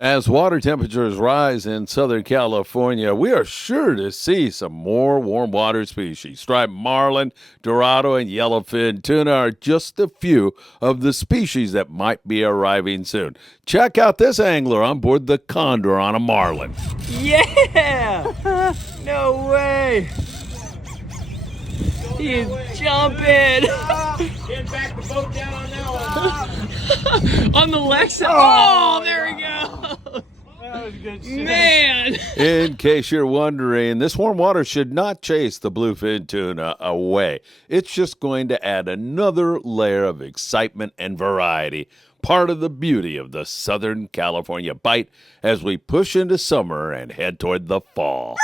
As water temperatures rise in Southern California, we are sure to see some more warm water species. Striped marlin, dorado, and yellowfin tuna are just a few of the species that might be arriving soon. Check out this angler on board the Condor on a marlin. Yeah! No way! He's jumping! Get back the boat down on that one. On the left side. Oh, there we go! That was a good shit. Man! In case you're wondering, this warm water should not chase the bluefin tuna away. It's just going to add another layer of excitement and variety. Part of the beauty of the Southern California bite as we push into summer and head toward the fall.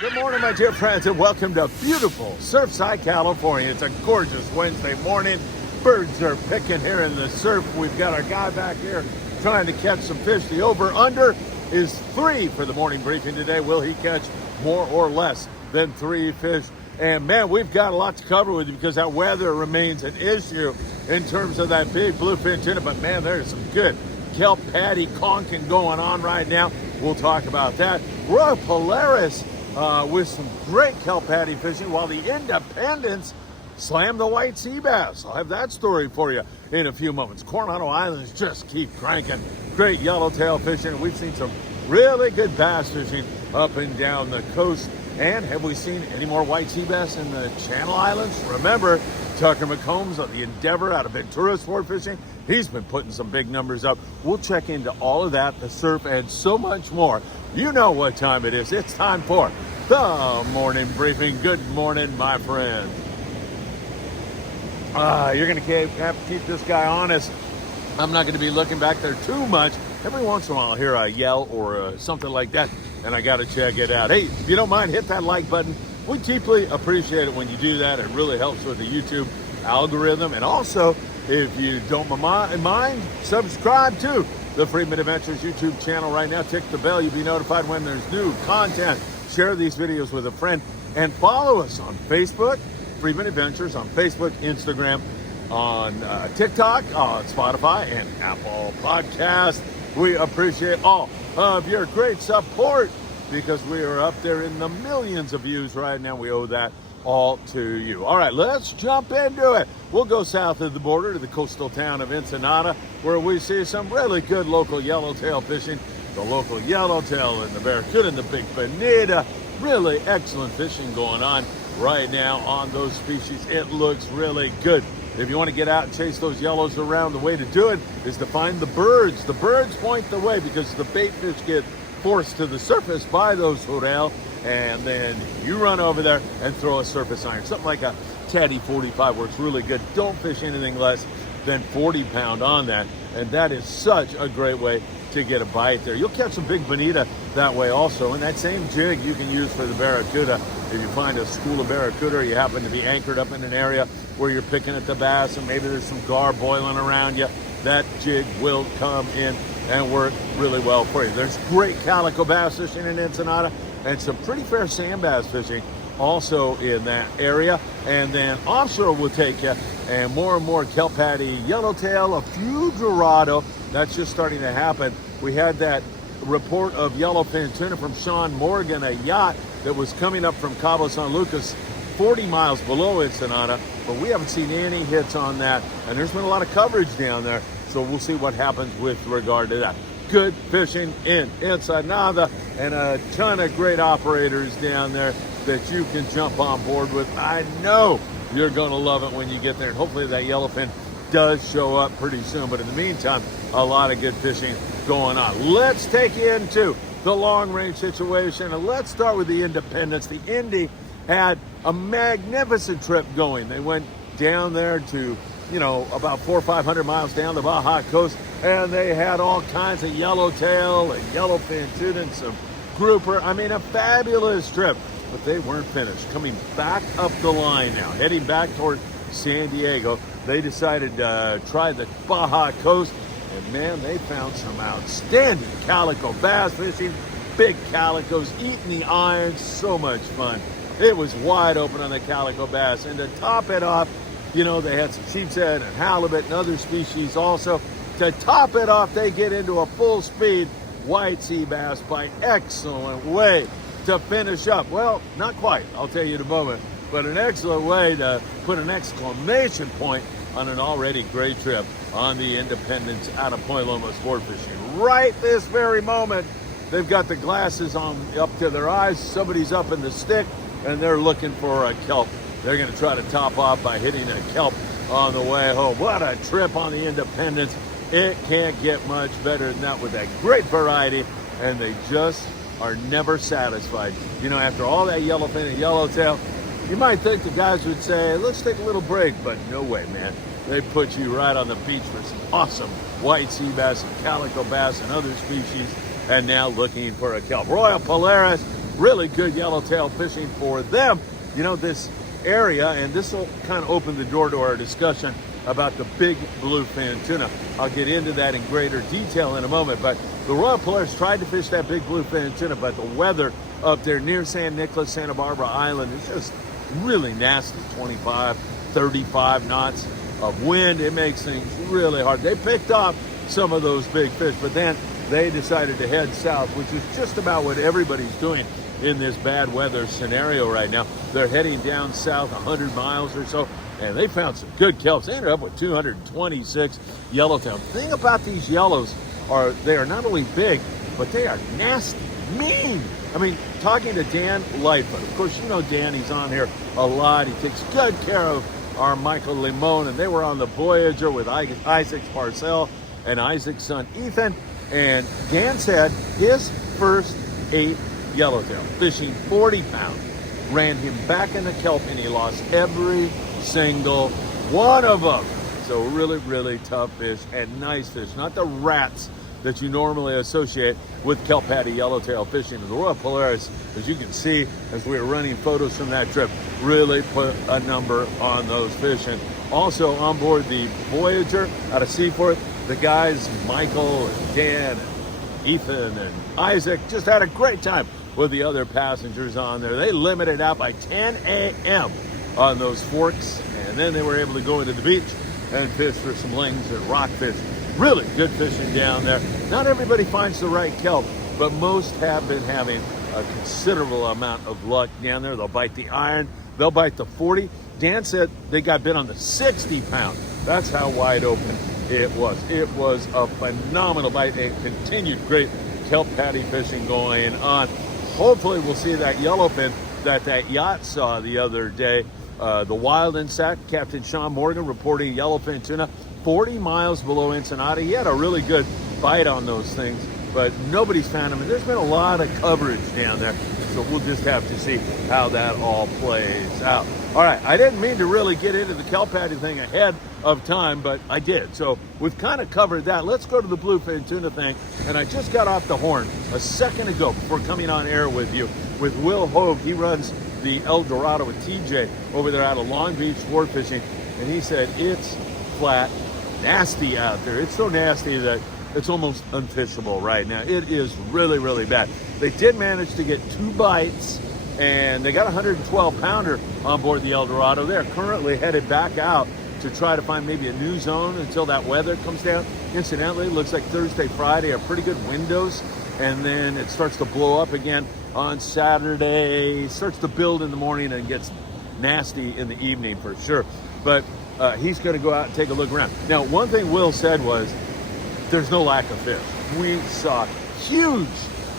Good morning, my dear friends, and welcome to beautiful Surfside, California. It's a gorgeous Wednesday morning. Birds are picking here in the surf. We've got our guy back here trying to catch some fish. The over-under is 3 for the morning briefing today. Will he catch more or less than 3 fish? And man, we've got a lot to cover with you because that weather remains an issue in terms of that big bluefin tuna. But man, there's some good kelp paddy conking going on right now. We'll talk about that. We're on Polaris with some great kelp paddy fishing while the Independents slam the white sea bass. I'll have that story for you in a few moments. Coronado Islands just keep cranking. Great yellowtail fishing. We've seen some really good bass fishing up and down the coast. And have we seen any more white sea bass in the Channel Islands? Remember, Tucker McCombs of the Endeavor out of Ventura Sportfishing. He's been putting some big numbers up. We'll check into all of that, the surf, and so much more. You know what time it is. It's time for the morning briefing. Good morning, my friend. You're going to have to keep this guy honest. I'm not going to be looking back there too much. Every once in a while, I'll hear a yell or something like that, and I got to check it out. Hey, if you don't mind, hit that like button. We deeply appreciate it when you do that. It really helps with the YouTube algorithm. And also, if you don't mind, subscribe to the Friedman Adventures YouTube channel right now. Tick the bell. You'll be notified when there's new content. Share these videos with a friend. And follow us on Facebook, Friedman Adventures, on Facebook, Instagram, on TikTok, on Spotify, and Apple Podcasts. We appreciate all of your great support because we are up there in the millions of views right now. We owe that all to you. All right, let's jump into it. We'll go south of the border to the coastal town of Ensenada, where we see some really good local yellowtail fishing. The local yellowtail and the barracuda and the big bonita. Really excellent fishing going on right now on those species. It looks really good. If you want to get out and chase those yellows around, the way to do it is to find the birds. The birds point the way because the bait fish get forced to the surface by those sorrel, and then you run over there and throw a surface iron. Something like a Teddy 45 works really good. Don't fish anything less than 40 pound on that, and that is such a great way to get a bite there. You'll catch some big bonita that way also, and that same jig you can use for the barracuda. If you find a school of barracuda or you happen to be anchored up in an area where you're picking at the bass and maybe there's some gar boiling around you, that jig will come in and work really well for you. There's great calico bass fishing in Ensenada and some pretty fair sand bass fishing also in that area. And then offshore will take you and more kelp paddy, yellowtail, a few dorado. That's just starting to happen. We had that report of yellowfin tuna from Sean Morgan, a yacht that was coming up from Cabo San Lucas, 40 miles below Ensenada, but we haven't seen any hits on that, and there's been a lot of coverage down there, so we'll see what happens with regard to that. Good fishing in Ensenada, and a ton of great operators down there that you can jump on board with. I know you're going to love it when you get there, and hopefully that yellowfin does show up pretty soon, but in the meantime, a lot of good fishing going on. Let's take you into the long-range situation, and let's start with the Independents. The Indy had a magnificent trip going. They went down there to, about 400 or 500 miles down the Baja coast, and they had all kinds of yellowtail and yellowfin tuna and some grouper. I mean, a fabulous trip, but they weren't finished. Coming back up the line now, heading back toward San Diego, they decided to try the Baja coast And man, they found some outstanding calico bass fishing. Big calicos eating the irons, so much fun. It was wide open on the calico bass. And to top it off, you know, they had some sheepshead and halibut and other species also. To top it off, they get into a full speed white sea bass by excellent way to finish up. Well, not quite, I'll tell you in a moment, but an excellent way to put an exclamation point on an already great trip on the Independence out of Point Loma sport fishing. Right this very moment, they've got the glasses on up to their eyes. Somebody's up in the stick and they're looking for a kelp. They're going to try to top off by hitting a kelp on the way home. What a trip on the Independence. It can't get much better than that with that great variety, and they just are never satisfied. You know, after all that yellowfin and yellowtail, you might think the guys would say, let's take a little break, but no way, man. They put you right on the beach for some awesome white sea bass and calico bass and other species, and now looking for a kelp. Royal Polaris, really good yellowtail fishing for them. You know, this area, and this will kind of open the door to our discussion about the big bluefin tuna. I'll get into that in greater detail in a moment, but the Royal Polaris tried to fish that big bluefin tuna, but the weather up there near San Nicolas, Santa Barbara Island is just really nasty. 25, 35 knots of wind. It makes things really hard. They picked up some of those big fish, but then they decided to head south, which is just about what everybody's doing in this bad weather scenario right now. They're heading down south 100 miles or so, and they found some good kelps. They ended up with 226 yellowtail. The thing about these yellows are they are not only big, but they are nasty, mean. I mean, talking to Dan Lightfoot, of course, you know Dan, he's on here a lot. He takes good care of our Michael Limon, and they were on the Voyager with Isaac's Parcell and Isaac's son Ethan. And Dan said his first 8 yellowtail, fishing 40 pounds, ran him back in the kelp, and he lost every single one of them. So really, really tough fish and nice fish, not the rats that you normally associate with kelp paddy yellowtail fishing. The Royal Polaris, as you can see, as we were running photos from that trip, really put a number on those fish. And also on board the Voyager out of Seaforth, the guys, Michael and Dan and Ethan and Isaac, just had a great time with the other passengers on there. They limited out by 10 a.m. on those forks, and then they were able to go into the beach and fish for some lings and rockfish. Really good fishing down there. Not everybody finds the right kelp, but most have been having a considerable amount of luck down there. They'll bite the iron, they'll bite the 40. Dan said they got bit on the 60 pound. That's how wide open it was. It was a phenomenal bite and continued great kelp paddy fishing going on. Hopefully we'll see that yellowfin that yacht saw the other day. The Wild Insat, Captain Sean Morgan reporting yellowfin tuna 40 miles below Ensenada. He had a really good bite on those things, but nobody's found him. And there's been a lot of coverage down there, so we'll just have to see how that all plays out. All right, I didn't mean to really get into the kelp paddy thing ahead of time, but I did. So we've kind of covered that. Let's go to the bluefin tuna thing. And I just got off the horn a second ago before coming on air with you with Will Hogue. He runs the El Dorado with TJ over there out of Long Beach sport fishing, and he said it's flat nasty out there. It's so nasty that it's almost unfishable right now. It is really, really bad. They did manage to get 2 bites, and they got a 112 pounder on board the El Dorado. They're currently headed back out to try to find maybe a new zone until that weather comes down. Incidentally, it looks like Thursday, Friday are pretty good windows, and then it starts to blow up again on Saturday. It starts to build in the morning and gets nasty in the evening for sure. But he's going to go out and take a look around. Now, one thing Will said was there's no lack of fish. We saw huge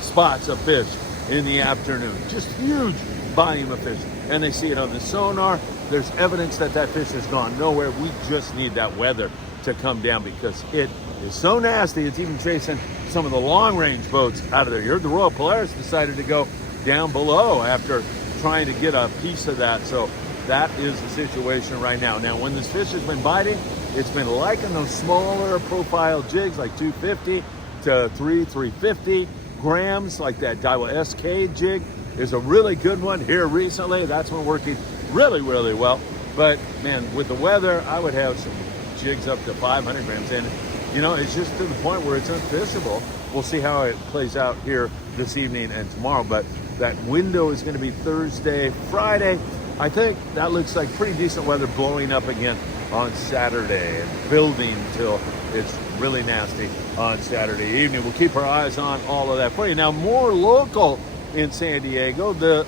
spots of fish in the afternoon, just huge volume of fish. And they see it on the sonar. There's evidence that that fish has gone nowhere. We just need that weather to come down because it is so nasty. It's even chasing some of the long-range boats out of there. You heard the Royal Polaris decided to go down below after trying to get a piece of that. So that is the situation right now. Now, when this fish has been biting, it's been liking those smaller profile jigs like 250 to 350 grams, like that Daiwa SK jig is a really good one here recently. That's been working really, really well. But man, with the weather, I would have some jigs up to 500 grams. And you know, it's just to the point where it's unfishable. We'll see how it plays out here this evening and tomorrow, but that window is going to be Thursday, Friday. I think that looks like pretty decent weather, blowing up again on Saturday and building till it's really nasty on Saturday evening. We'll keep our eyes on all of that for you. Now, more local in San Diego, the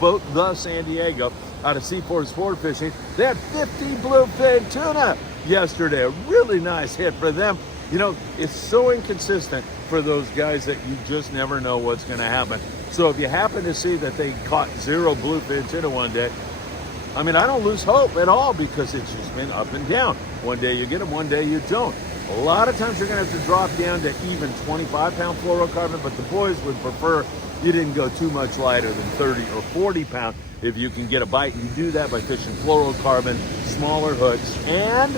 boat, the San Diego, out of Seaport Sportfishing. They had 50 bluefin tuna yesterday. A really nice hit for them. You know, it's so inconsistent for those guys that you just never know what's going to happen. So if you happen to see that they caught 0 bluefin tuna one day, I mean, I don't lose hope at all, because it's just been up and down. One day you get them, one day you don't. A lot of times you're going to have to drop down to even 25-pound fluorocarbon, but the boys would prefer you didn't go too much lighter than 30 or 40 pound if you can get a bite. You do that by fishing fluorocarbon, smaller hooks, and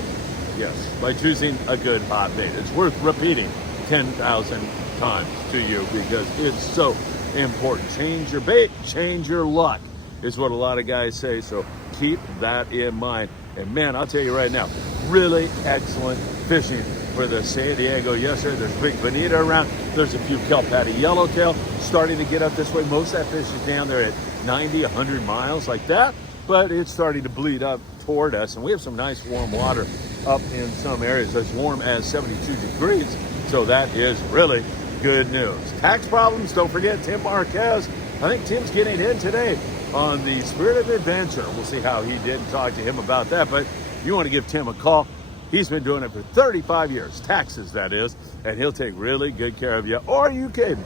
yes, by choosing a good hot bait. It's worth repeating 10,000 times to you, because it's so important. Change your bait, change your luck, is what a lot of guys say. So keep that in mind. And man, I'll tell you right now, really excellent fishing for the San Diego yesterday. There's big bonita around. There's a few kelp paddy yellowtail starting to get up this way. Most of that fish is down there at 90, 100 miles like that, but it's starting to bleed up toward us. And we have some nice warm water up in some areas, as warm as 72 degrees. So that is really good news. Tax problems, don't forget Tim Marquez. I think Tim's getting in today on the Spirit of Adventure. We'll see how he did and talk to him about that. But you want to give Tim a call. He's been doing it for 35 years, taxes that is, and he'll take really good care of you. Or you can,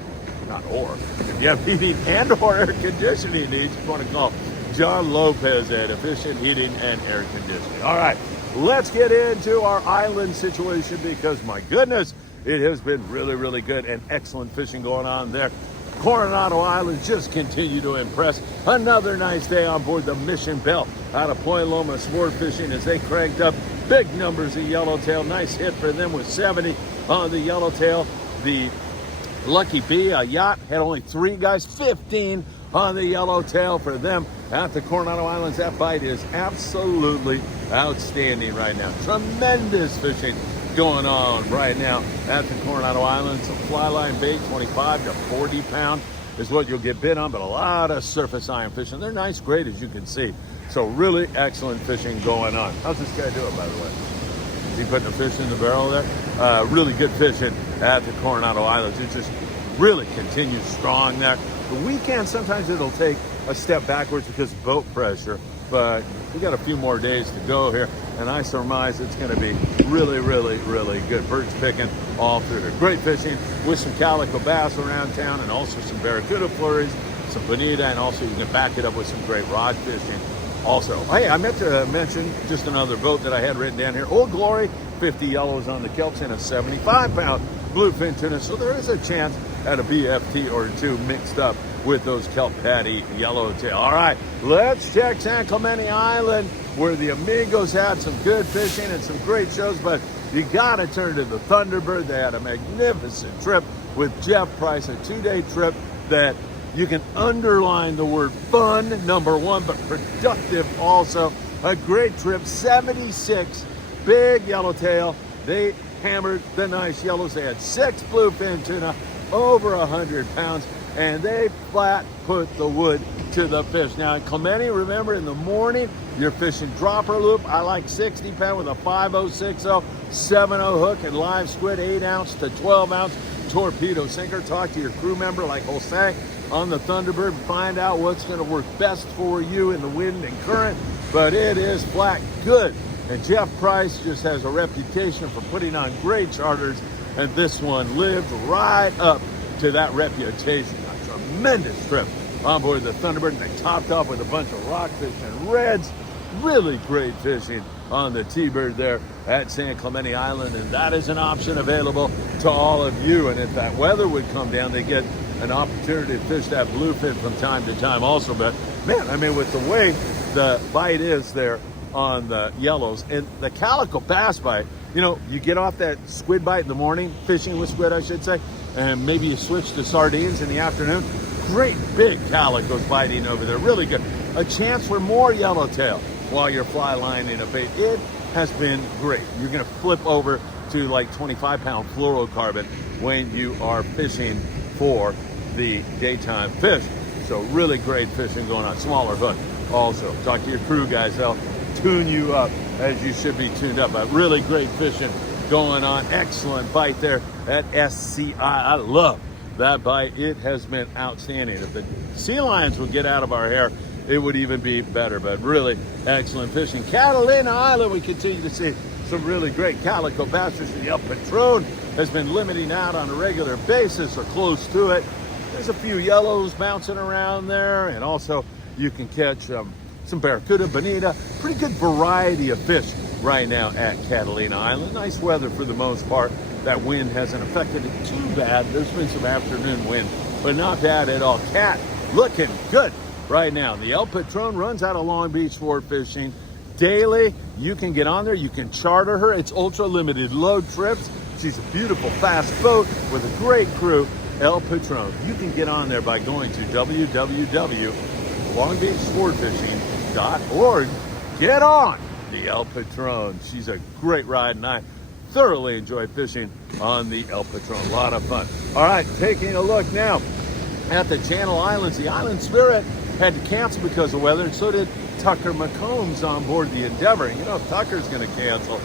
not or, if you have heating and or air conditioning needs, you want to call John Lopez at Efficient Heating and Air Conditioning. All right, let's get into our island situation, because my goodness, it has been really, really good and excellent fishing going on there. Coronado Islands just continue to impress. Another nice day on board the Mission Bell out of Point Loma Sportfishing as they cranked up big numbers of yellowtail. Nice hit for them with 70 on the yellowtail. The Lucky Bee, a yacht, had only 3 guys, 15 on the yellowtail for them at the Coronado Islands. That bite is absolutely outstanding right now. Tremendous fishing going on right now at the Coronado Islands. A fly line bait, 25 to 40 pound is what you'll get bit on, but a lot of surface iron fishing. They're nice, great, as you can see. So really excellent fishing going on. How's this guy doing, by the way? Is he putting a fish in the barrel there? Really good fishing at the Coronado Islands. It just really continues strong there. The weekend, sometimes it'll take a step backwards because of boat pressure, but we got a few more days to go here, and I surmise it's going to be really, really, really good. Birds picking all through there. Great fishing with some calico bass around town, and also some barracuda flurries, some bonita, and also you can back it up with some great rod fishing. Also, hey, I meant to mention just another boat that I had written down here. Old Glory, 50 yellows on the kelps and a 75-pound bluefin tuna. So there is a chance at a BFT or 2 mixed up with those kelp paddy yellowtail. All right, let's check San Clemente Island, where the Amigos had some good fishing and some great shows, but you got to turn to the Thunderbird. They had a magnificent trip with Jeff Price, a 2-day trip that you can underline the word fun, number 1, but productive also. A great trip, 76 big yellowtail. They hammered the nice yellows. They had 6 bluefin tuna, over 100 pounds, and they flat put the wood to the fish. Now in Clemente, remember, in the morning, you're fishing dropper loop. I like 60 pound with a 5060, 7.0 hook, and live squid, 8 ounce to 12 ounce torpedo sinker. Talk to your crew member like Jose on the Thunderbird and find out what's going to work best for you in the wind and current, but it is flat good. And Jeff Price just has a reputation for putting on great charters, and this one lived right up to that reputation. A tremendous trip on board the Thunderbird, and they topped off with a bunch of rockfish and reds. Really great fishing on the T-Bird there at San Clemente Island, and that is an option available to all of you. And if that weather would come down, they get an opportunity to fish that bluefin from time to time also. But man, I mean, with the way the bite is there on the yellows and the calico bass bite, you know, you get off that squid bite in the morning, fishing with squid, I should say, and maybe you switch to sardines in the afternoon. Great big calicos biting over there, really good. A chance for more yellowtail while you're fly lining a bait. It has been great. You're going to flip over to like 25-pound fluorocarbon when you are fishing for the daytime fish. So really great fishing going on. Smaller hook also. Talk to your crew guys. They'll tune you up as you should be tuned up. But really great fishing going on. Excellent bite there at SCI. I love that bite. It has been outstanding. If the sea lions would get out of our hair, it would even be better. But really excellent fishing. Catalina Island, we continue to see some really great calico bass fishing. The El Patron has been limiting out on a regular basis or close to it. There's a few yellows bouncing around there, and also you can catch some barracuda, bonita, pretty good variety of fish right now at Catalina Island. Nice weather for the most part. That wind hasn't affected it too bad. There's been some afternoon wind, but not bad at all. Cat looking good right now. The El Patron runs out of Long Beach sport fishing daily. You can get on there. You can charter her. It's ultra limited load trips. She's a beautiful, fast boat with a great crew. El Patron. You can get on there by going to www.longbeachsportfishing.org. Get on the El Patron. She's a great ride, and I thoroughly enjoy fishing on the El Patron. A lot of fun. All right, taking a look now at the Channel Islands. The Island Spirit had to cancel because of weather, and so did Tucker McCombs on board the Endeavor. You know, if Tucker's going to cancel,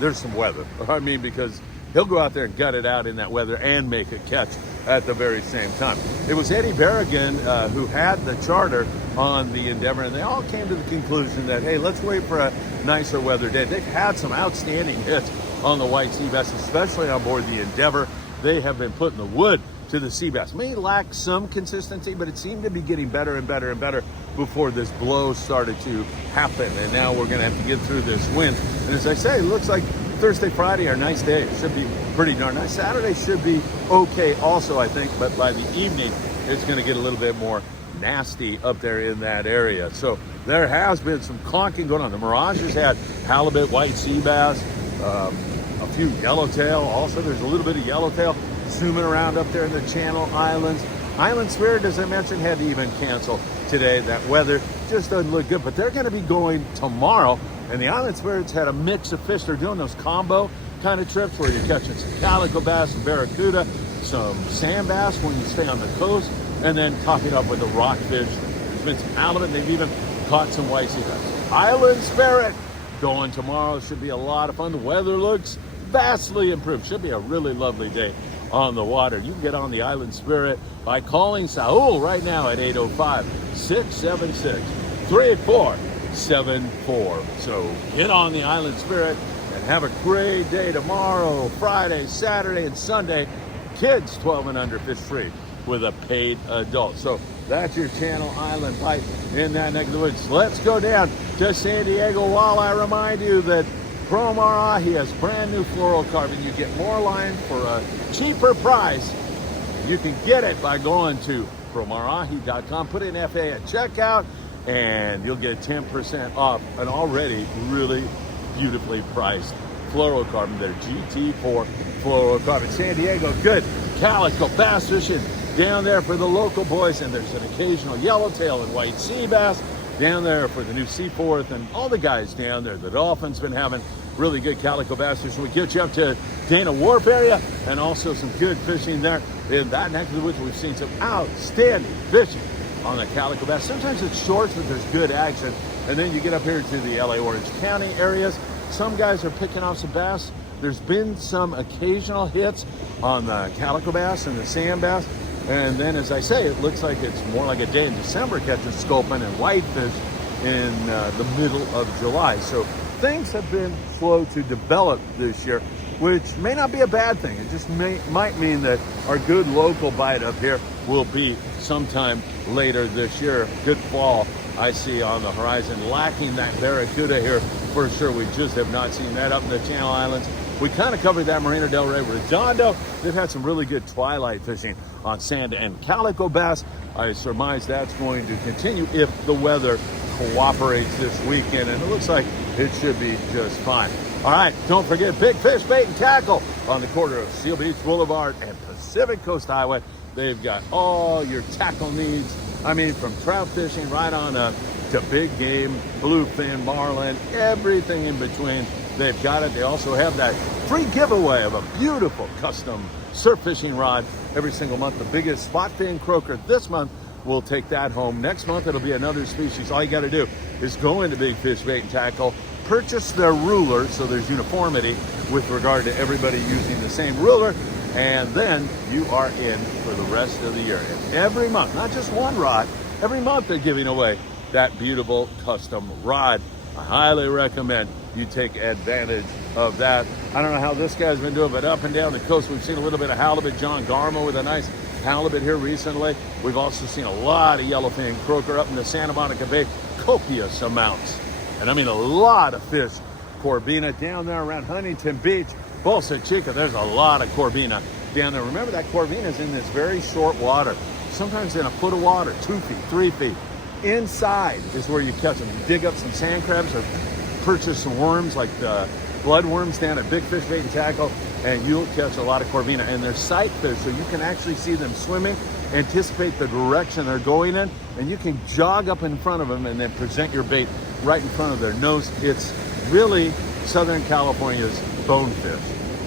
there's some weather. I mean, because he'll go out there and gut it out in that weather and make a catch at the very same time. It was Eddie Berrigan who had the charter on the Endeavor, and they all came to the conclusion that, hey, let's wait for a nicer weather day. They've had some outstanding hits on the white sea bass, especially on board the Endeavor. They have been putting the wood to the sea bass. May lack some consistency, but it seemed to be getting better and better and better before this blow started to happen. And now we're going to have to get through this wind. And as I say, it looks like Thursday, Friday are nice days. Should be pretty darn nice. Saturday should be okay also, I think, but by the evening, it's going to get a little bit more nasty up there in that area. So there has been some conking going on. The Mirage has had halibut, white sea bass, a few yellowtail. Also, there's a little bit of yellowtail zooming around up there in the Channel Islands. Island Spirit, as I mentioned, had to even cancel today. That weather just doesn't look good, but they're going to be going tomorrow. And the Island Spirits had a mix of fish. They're doing those combo kind of trips where you're catching some calico bass, some barracuda, some sand bass when you stay on the coast, and then top it up with the rockfish. There's been some halibut. They've even caught some white sea bass. Island Spirit going tomorrow. Should be a lot of fun. The weather looks vastly improved. Should be a really lovely day on the water. You can get on the Island Spirit by calling Saul right now at 805-676-3474. So get on the Island Spirit and have a great day tomorrow, Friday, Saturday, and Sunday. Kids 12 and under fish free with a paid adult. So that's your Channel Island bite in that neck of the woods. Let's go down to San Diego while I remind you that Pro Marahi has brand new fluorocarbon. You get more line for a cheaper price. You can get it by going to promarahi.com. Put in FA at checkout, and you'll get 10% off an already really beautifully priced fluorocarbon. They're GT4 fluorocarbon. San Diego, good calico bass fishing down there for the local boys, and there's an occasional yellowtail and white sea bass down there for the new Seaforth and all the guys down there. The Dolphins been having really good calico bass fishing. We get you up to Dana Wharf area, and also some good fishing there in that neck of the woods. We've seen some outstanding fishing on the calico bass. Sometimes it's short, but there's good action. And then you get up here to the LA Orange County areas. Some guys are picking off some bass. There's been some occasional hits on the calico bass and the sand bass. And then, as I say, it looks like it's more like a day in December catching sculpin and whitefish in the middle of July. So things have been slow to develop this year, which may not be a bad thing. It just might mean that our good local bite up here will be sometime later this year. Good fall I see on the horizon. Lacking that barracuda here for sure. We just have not seen that up in the Channel Islands. We kind of covered that Marina del Rey Redondo. They've had some really good twilight fishing on sand and calico bass. I surmise that's going to continue if the weather cooperates this weekend, and it looks like it should be just fine. All right, don't forget Big Fish Bait and Tackle on the corner of Seal Beach Boulevard and Pacific Coast Highway. They've got all your tackle needs. I mean, from trout fishing right on up to big game, bluefin, marlin, everything in between. they've got it. They also have that free giveaway of a beautiful custom surf fishing rod every single month. The biggest spot fin croaker this month, we'll take that home. Next month, it'll be another species. All you got to do is go into Big Fish Bait and Tackle, purchase their ruler so there's uniformity with regard to everybody using the same ruler, and then you are in for the rest of the year. And every month, not just one rod, every month they're giving away that beautiful custom rod. I highly recommend you take advantage of that. I don't know how this guy's been doing, but up and down the coast, we've seen a little bit of halibut. John Garmo with a nice halibut here recently. We've also seen a lot of yellowfin croaker up in the Santa Monica Bay, copious amounts. And I mean a lot of fish. Corbina down there around Huntington Beach, Bolsa Chica, there's a lot of Corbina down there. Remember that Corbina is in this very short water, sometimes in a foot of water, 2 feet, 3 feet. Inside is where you catch them. You dig up some sand crabs or purchase some worms like the blood worms down at Big Fish Bait and Tackle, and you'll catch a lot of Corbina. And they're sight fish, so you can actually see them swimming, anticipate the direction they're going in, and you can jog up in front of them and then present your bait right in front of their nose. It's really Southern California's bonefish.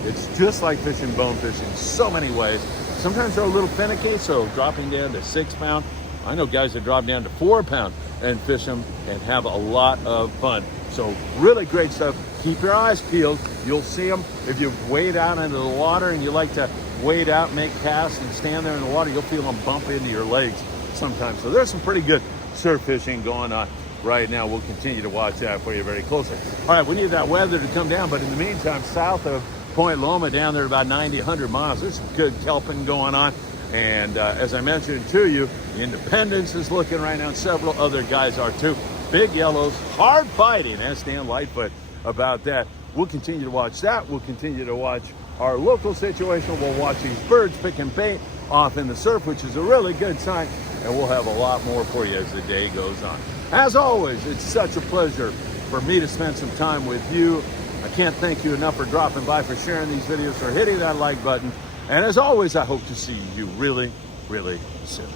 It's just like fishing bonefish in so many ways. Sometimes they're a little finicky, so dropping down to 6 pound. I know guys that drop down to 4 pound and fish them and have a lot of fun. So really great stuff. Keep your eyes peeled. You'll see them. If you wade out into the water and you like to wade out, make casts and stand there in the water, you'll feel them bump into your legs sometimes. So there's some pretty good surf fishing going on right now. We'll continue to watch that for you very closely. All right, we need that weather to come down, but in the meantime, south of Point Loma, down there about 90, 100 miles, there's some good kelping going on. And as I mentioned to you, the Independence is looking right now, and several other guys are too. Big yellows, hard fighting. Ask Dan Lightfoot about that. We'll continue to watch that. We'll continue to watch our local situation. We'll watch these birds picking bait off in the surf, which is a really good sign. And we'll have a lot more for you as the day goes on. As always, it's such a pleasure for me to spend some time with you. I can't thank you enough for dropping by, for sharing these videos, for hitting that like button. And as always, I hope to see you really, really soon.